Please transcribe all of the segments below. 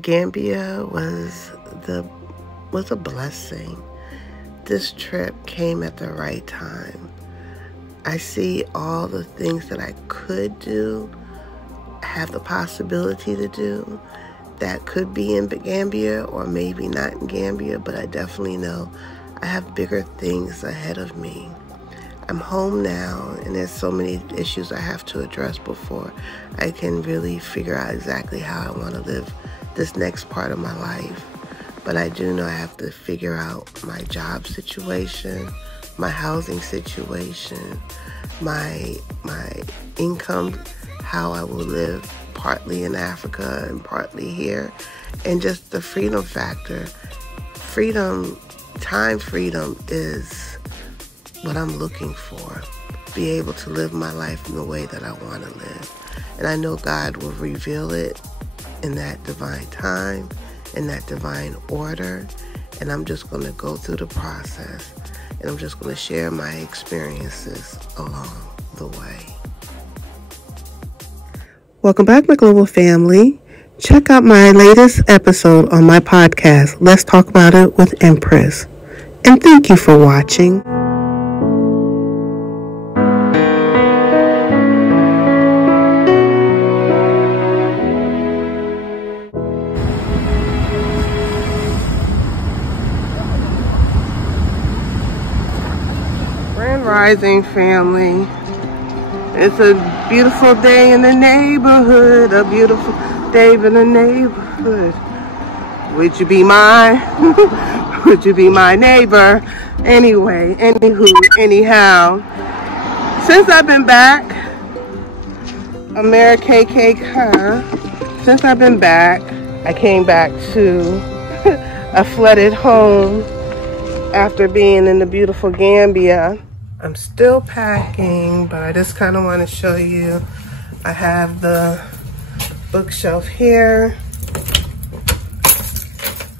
Gambia was a blessing. This trip came at the right time. I see all the things that I could do, have the possibility to do, that could be in Gambia or maybe not in Gambia, but I definitely know I have bigger things ahead of me. I'm home now, and there's so many issues I have to address before I can really figure out exactly how I want to live this next part of my life. But I do know I have to figure out my job situation, my housing situation, my income, how I will live partly in Africa and partly here, and just the freedom factor. Time freedom is what I'm looking for. Be able to live my life in the way that I want to live. And I know God will reveal it in that divine time, in that divine order. And I'm just going to go through the process. And I'm just going to share my experiences along the way. Welcome back, my global family. Check out my latest episode on my podcast, Let's Talk About It with Empress. And thank you for watching. Grand Rising, family. It's a beautiful day in the neighborhood, a beautiful day in the neighborhood. Would you be my, would you be my neighbor? Anyway, anyhow, since I've been back, since I've been back, I came back to a flooded home after being in the beautiful Gambia. I'm still packing, but I just kind of want to show you. I have the bookshelf here,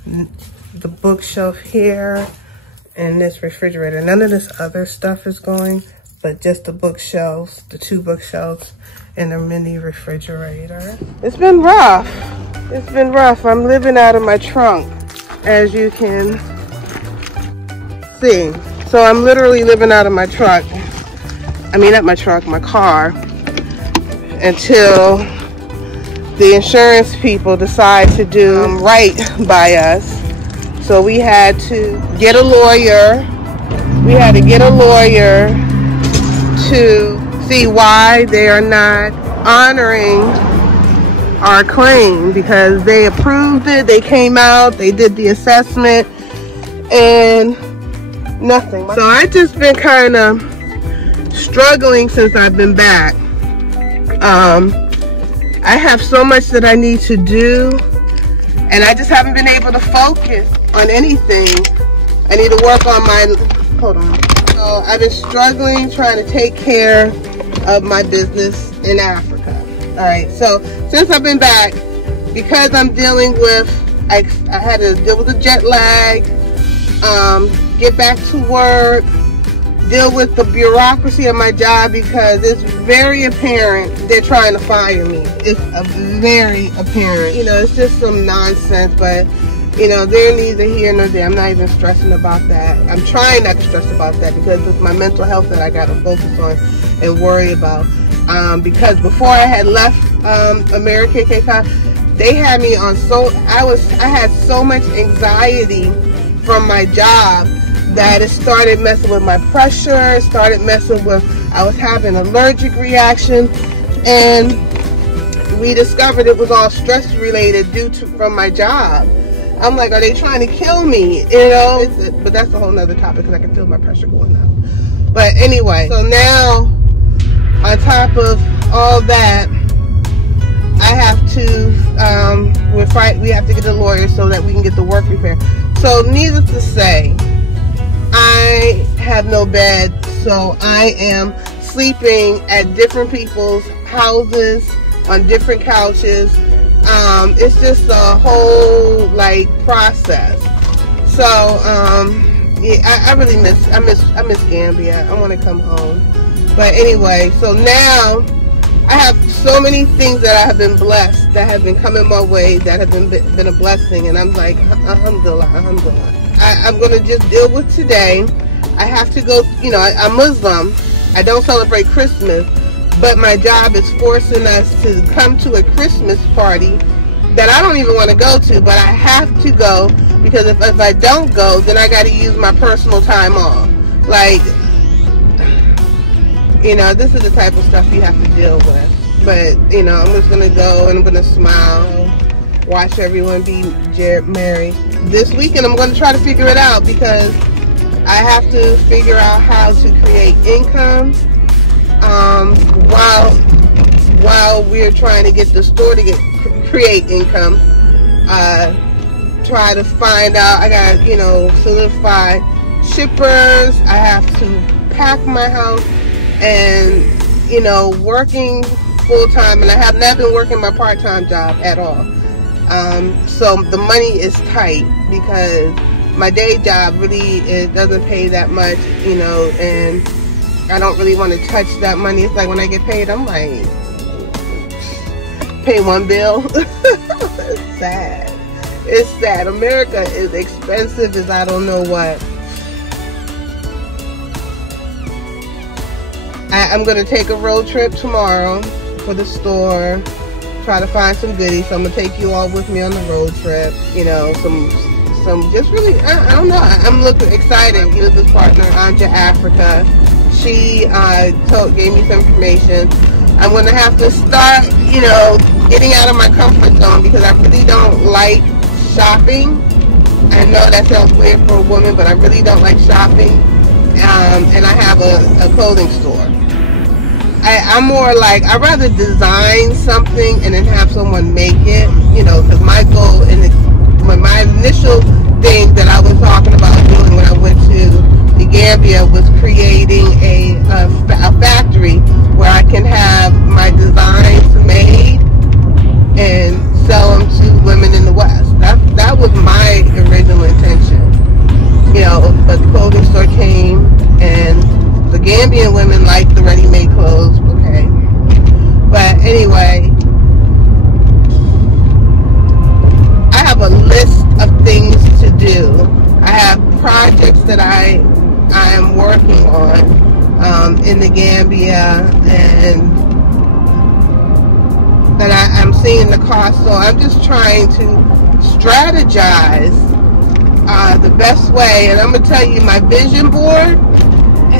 and this refrigerator. None of this other stuff is going, but just the bookshelves, the two bookshelves, and a mini refrigerator. It's been rough. It's been rough. I'm living out of my trunk, as you can see. So I'm literally living out of my truck. I mean, not my truck, my car, until the insurance people decide to do right by us. So we had to get a lawyer. We had to get a lawyer to see why they are not honoring our claim, because they approved it, they came out, they did the assessment, and nothing. So I've just been kind of struggling since I've been back. I have so much that I need to do, and I just haven't been able to focus on anything. I need to work on my, hold on. So I've been struggling trying to take care of my business in Africa. All right, so since I've been back, because I'm dealing with, I had to deal with the jet lag, get back to work, deal with the bureaucracy of my job, because it's very apparent they're trying to fire me. It's very apparent. You know, it's just some nonsense, but you know, they're neither here nor there. I'm not even stressing about that. I'm trying not to stress about that, because it's my mental health that I got to focus on and worry about. Because before I had left American KKK, they had me on I had so much anxiety from my job that it started messing with my pressure, it started messing with, I was having an allergic reaction, and we discovered it was all stress related from my job. I'm like, are they trying to kill me? You know, but that's a whole nother topic, because I can feel my pressure going up. But anyway, so now, on top of all that, I have to, we have to get a lawyer so that we can get the work repaired. So needless to say, I have no bed, so I am sleeping at different people's houses, on different couches. It's just a whole process. So yeah, I really miss Gambia. I want to come home. But anyway, so now I have so many things that I have been blessed, that have been coming my way, that have been a blessing, and I'm like, alhamdulillah, alhamdulillah. I'm going to just deal with today. I have to go, you know, I'm Muslim. I don't celebrate Christmas, but my job is forcing us to come to a Christmas party that I don't even want to go to, but I have to go, because if I don't go, then I got to use my personal time off. Like, you know, this is the type of stuff you have to deal with. But, you know, I'm just going to go and I'm going to smile, watch everyone be merry. This weekend I'm going to try to figure it out, because I have to figure out how to create income while we're trying to get the store to create income. Try to find out, I got, you know, solidify shippers. I have to pack my house, and, you know, working full-time, and I have not been working my part-time job at all. So the money is tight, because my day job really, it doesn't pay that much, you know, and I don't really want to touch that money. It's like when I get paid, I'm like, pay one bill. It's sad. It's sad. America is expensive as I don't know what. I'm going to take a road trip tomorrow for the store, try to find some goodies. So I'm going to take you all with me on the road trip. You know, some just really, I don't know. I'm looking excited. My business partner, Anja Africa, she gave me some information. I'm going to have to start, you know, getting out of my comfort zone, because I really don't like shopping. I know that sounds weird for a woman, but I really don't like shopping. And I have a clothing store. I'm more like, I'd rather design something and then have someone make it, you know, because my goal my initial thing that I was talking about doing when I went to the Gambia was creating a factory where I can have my designs made and sell them to women in the West. That was my original intention. You know, but the clothing store came, and the Gambian women like the ready-made clothes. Okay, but anyway, I have a list of things to do. I have projects that I am working on in the Gambia, and I'm seeing the cost. So I'm just trying to strategize the best way. And I'm gonna tell you, my vision board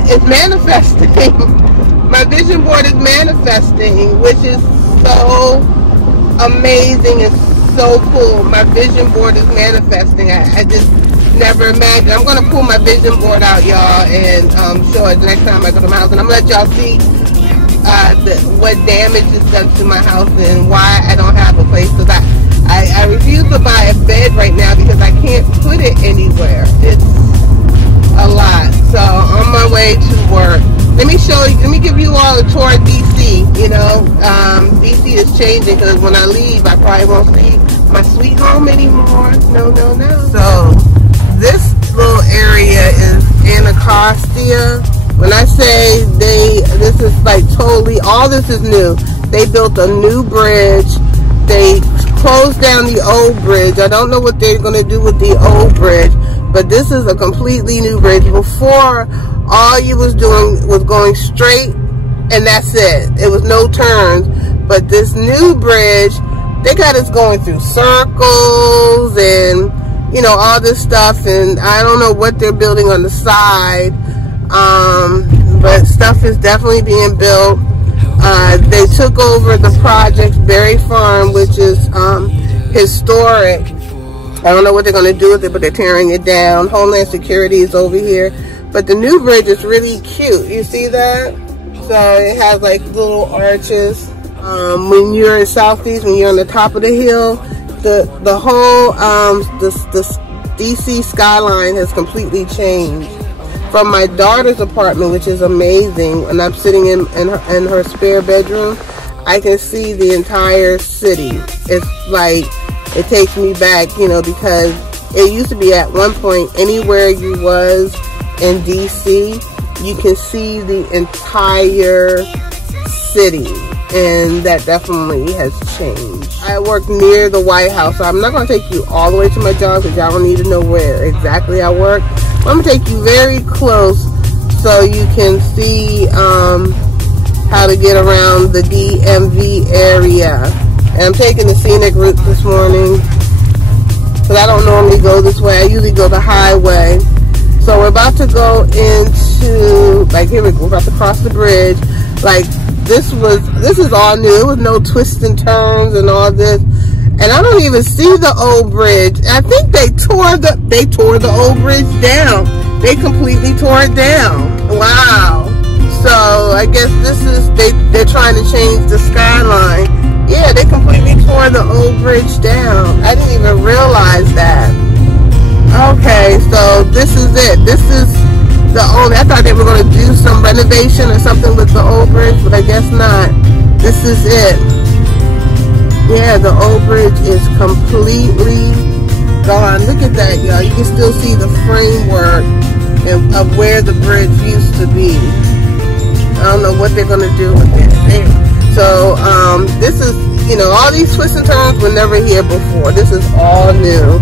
is manifesting. My vision board is manifesting, which is so amazing. It's so cool. My vision board is manifesting. I just never imagined. I'm going to pull my vision board out, y'all, and show it the next time I go to my house. And I'm going to let y'all see what damage is done to my house and why I don't have a place. Because I refuse to buy a bed right now because I can't put it anywhere. It's a lot. So on my way to work, let me give you all a tour of DC. You know, DC is changing, because when I leave, I probably won't see my sweet home anymore. No. So this little area is Anacostia. When I say this is like totally, all this is new. They built a new bridge. They closed down the old bridge. I don't know what they're going to do with the old bridge, but this is a completely new bridge. Before, all you was doing was going straight, and that's it. It was no turns. But this new bridge, they got us going through circles and, you know, all this stuff. And I don't know what they're building on the side, but stuff is definitely being built. They took over the project Berry Farm, which is historic. I don't know what they're going to do with it, but they're tearing it down. Homeland Security is over here. But the new bridge is really cute. You see that? So it has like little arches. When you're in Southeast, when you're on the top of the hill, the whole the DC skyline has completely changed. From my daughter's apartment, which is amazing, and I'm sitting in her spare bedroom, I can see the entire city. It's like, it takes me back, you know, because it used to be at one point, anywhere you was in DC, you can see the entire city. and that definitely has changed. I work near the White House, so I'm not going to take you all the way to my job because y'all don't need to know where exactly I work. I'm going to take you very close so you can see how to get around the DMV area. And I'm taking the scenic route this morning because I don't normally go this way. I usually go the highway. So we're about to go into, like, here we go, we're about to cross the bridge. Like, this is all new with no twists and turns and all this. And I don't even see the old bridge. I think they tore the old bridge down. They completely tore it down. Wow. So I guess this is, they're trying to change the skyline. Yeah, they completely tore the old bridge down. I didn't even realize that. Okay, so this is it. This is the only, I thought they were going to do some renovation or something with the old bridge, but I guess not. This is it. Yeah, the old bridge is completely gone. Look at that, y'all. You can still see the framework of where the bridge used to be. I don't know what they're going to do with it. So, this is, you know, all these twists and turns were never here before. This is all new.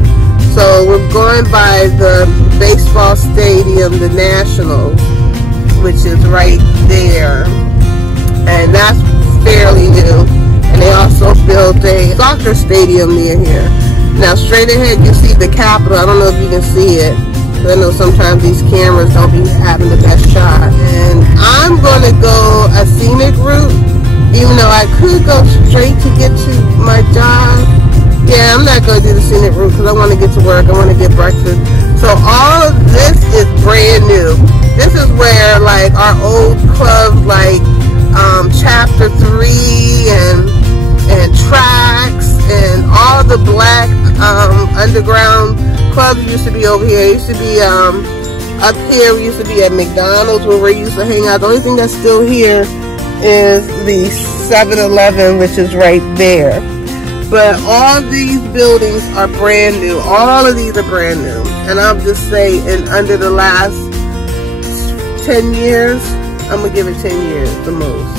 So, we're going by the baseball stadium, the Nationals, which is right there. And that's fairly new. And they also built a soccer stadium near here. Now, straight ahead, you see the Capitol. I don't know if you can see it. I know sometimes these cameras don't be having the best shot. And I'm going to go a scenic route, even though I could go straight to get to my job. Yeah, I'm not going to do the scenic route because I want to get to work. I want to get breakfast. So all of this is brand new. This is where, like, our old clubs, like Chapter 3 and Tracks and all the black underground clubs used to be over here. It used to be up here. We used to be at McDonald's where we used to hang out. The only thing that's still here is the 7-Eleven, which is right there. But all these buildings are brand new. All of these are brand new. And I'll just say, in under the last 10 years, I'm going to give it 10 years the most.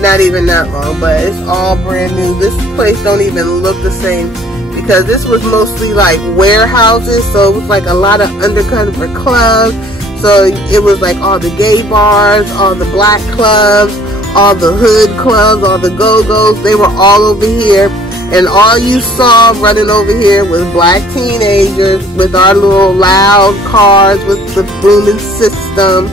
Not even that long, but it's all brand new. This place don't even look the same because this was mostly like warehouses, so it was like a lot of undercover clubs. So it was like all the gay bars, all the black clubs, all the hood clubs, all the go-go's. They were all over here, and all you saw running over here was black teenagers with our little loud cars with the booming system.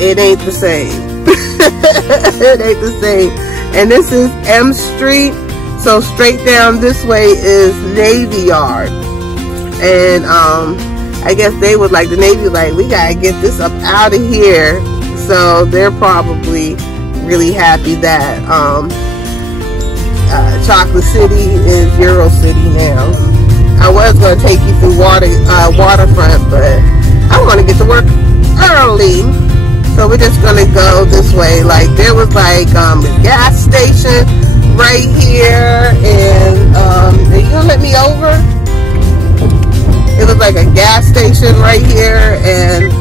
It ain't the same. It ain't the same. And this is M Street, so straight down this way is Navy Yard. And I guess they would like, the Navy like, we gotta get this up out of here. So they're probably really happy that Chocolate City is Euro City now. I was gonna take you through waterfront, but I want to get to work early. So we're just gonna go this way. Like, there was like a gas station right here, and are you gonna let me over? It was like a gas station right here, and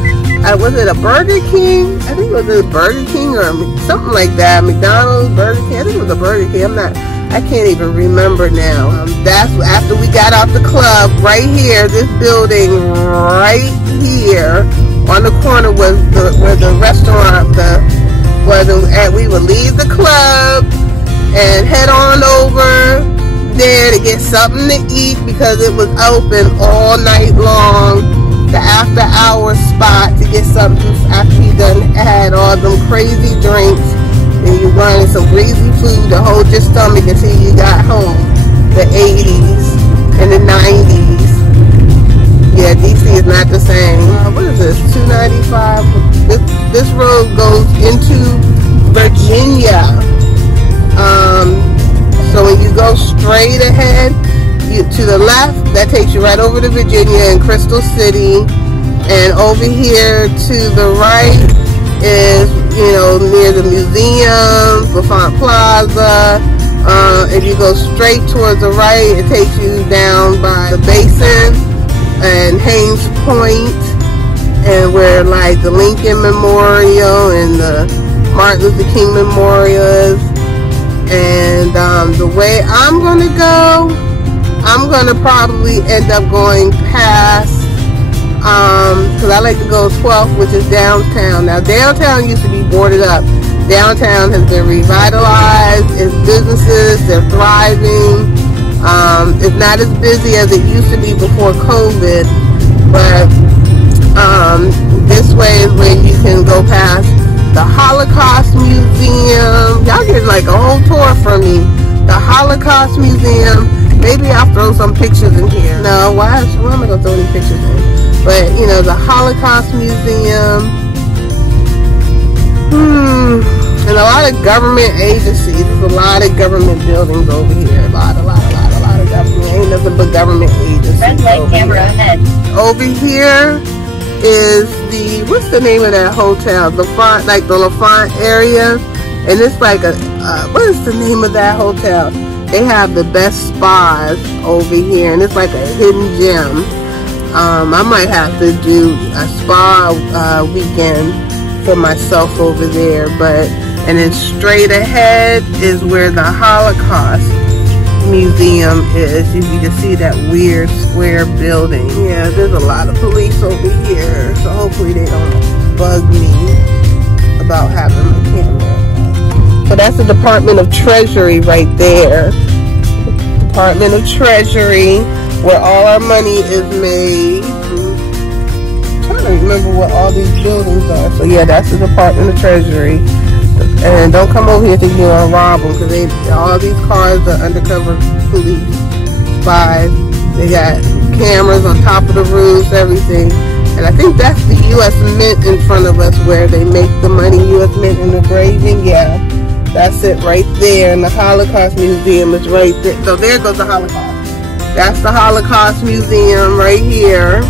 was it a Burger King? I think it was a Burger King or something like that. McDonald's, Burger King. I think it was a Burger King. I can't even remember now. That's after we got out the club. Right here, this building right here on the corner was where the restaurant was. And we would leave the club and head on over there to get something to eat because it was open all night long. The after hours spot to get something after you done had all them crazy drinks and you wanted some greasy food to hold your stomach until you got home. The 80s and the 90s. Yeah, DC is not the same. What is this? 295. This road goes into Virginia. So when you go straight ahead, to the left, that takes you right over to Virginia and Crystal City. And over here to the right is, you know, near the museum, Buffon Plaza. If you go straight towards the right, it takes you down by the basin and Haynes Point, and where like the Lincoln Memorial and the Martin Luther King Memorial is. And the way I'm gonna go, I'm gonna probably end up going past, because I like to go 12th, which is downtown. Now downtown used to be boarded up. Downtown has been revitalized. Its businesses, they're thriving. It's not as busy as it used to be before COVID, but this way is where you can go past the Holocaust Museum. Y'all getting like a whole tour from me. The Holocaust Museum. Maybe I'll throw some pictures in here. No, why am I gonna throw any pictures in? But you know, the Holocaust Museum. And a lot of government agencies. There's a lot of government buildings over here. A lot of government. Ain't nothing but government agencies. Red light camera ahead. Over here is the, what's the name of that hotel? LaFont, like the LaFont area. And it's like a, what is the name of that hotel? They have the best spas over here, and it's like a hidden gem. I might have to do a spa weekend for myself over there, and then straight ahead is where the Holocaust Museum is. You can see that weird square building. Yeah, there's a lot of police over here, so hopefully they don't bug me about having my camera. So that's the Department of Treasury right there. Department of Treasury, where all our money is made. I'm trying to remember what all these buildings are. So yeah, that's the Department of Treasury. And don't come over here thinking you're gonna rob them, because all these cars are undercover police spies. They got cameras on top of the roofs, everything. And I think that's the U.S. Mint in front of us, where they make the money. U.S. Mint and engraving, yeah, that's it right there. And the Holocaust Museum is right there. So there goes the Holocaust. That's the Holocaust Museum right here.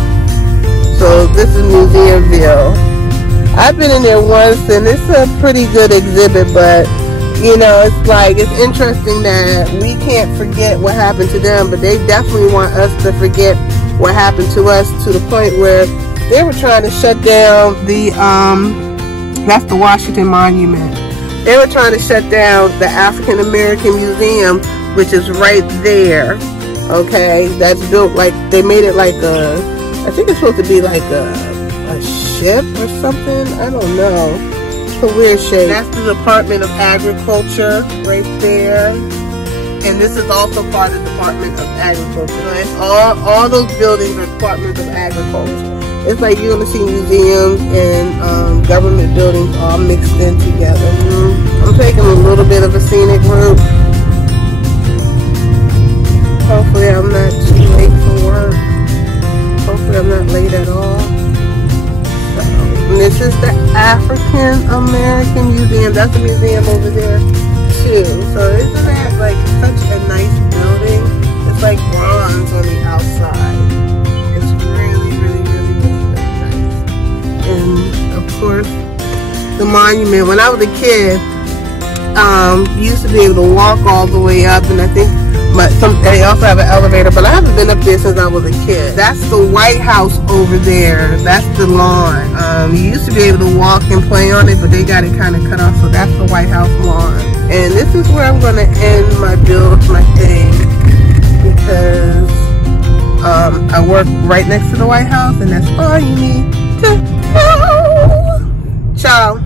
So this is Museumville. I've been in there once, and it's a pretty good exhibit, but you know, it's like, it's interesting that we can't forget what happened to them, but they definitely want us to forget what happened to us, to the point where they were trying to shut down the, that's the Washington Monument. They were trying to shut down the African American Museum, which is right there, okay? That's built like, they made it like a, I think it's supposed to be like a ship or something, I don't know. It's a weird shape. That's the Department of Agriculture right there, and this is also part of the Department of Agriculture. And all those buildings are Departments of Agriculture. It's like you're gonna see museums and government buildings all mixed in together. I'm taking a little bit of a scenic route. Hopefully I'm not too late for work. Hopefully I'm not late at all. And this is the African American Museum. That's a museum over there too. So isn't that like such a nice building? It's like bronze on the outside. It's really nice. And of course, the monument. When I was a kid, you used to be able to walk all the way up, and I think they also have an elevator, but I haven't been up there since I was a kid. That's the White House over there. That's the lawn. You used to be able to walk and play on it, but they got it kind of cut off, so that's the White House lawn. And this is where I'm going to end my thing, because I work right next to the White House, and that's all you need to know. Ciao.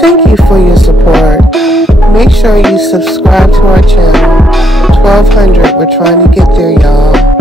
Thank you for your support. Make sure you subscribe to our channel. 1200, we're trying to get there, y'all.